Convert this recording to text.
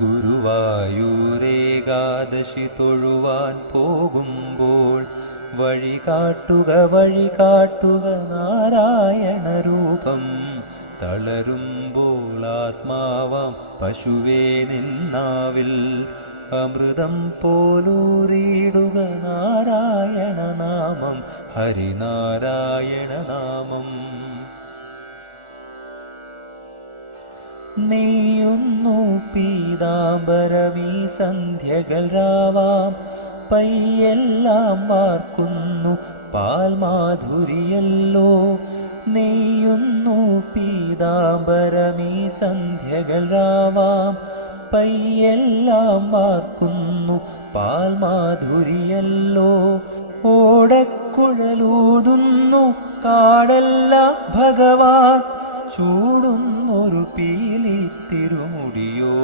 ഗുരുവായൂരേകാദശി തൊഴുവാൻ പോകുമ്പോൾ വഴി കാട്ടുക നാരായണ രൂപം. തളരുമ്പോൾ ആത്മാവാം പശുവേ നിന്നാവിൽ അമൃതം പോലൂറിയിടുക നാരായണ നാമം, ഹരിനാരായണ നാമം. നെയ്യുന്നു പീതാംബരമീ സന്ധ്യകൾ രാവാം, പയ്യെല്ലാം വാർക്കുന്നു പാൽമാധുരിയല്ലോ. നെയ്യുന്നു പീതാംബരമീ സന്ധ്യകൾ രാവാം, പയ്യെല്ലാം വാർക്കുന്നു പാൽമാധുരിയല്ലോ. ഓടക്കുഴലൂതുന്നു കാടെല്ലാം ഭഗവാൻ, ചൂടുന്നൊരു പീലി തിരുമുടിയോ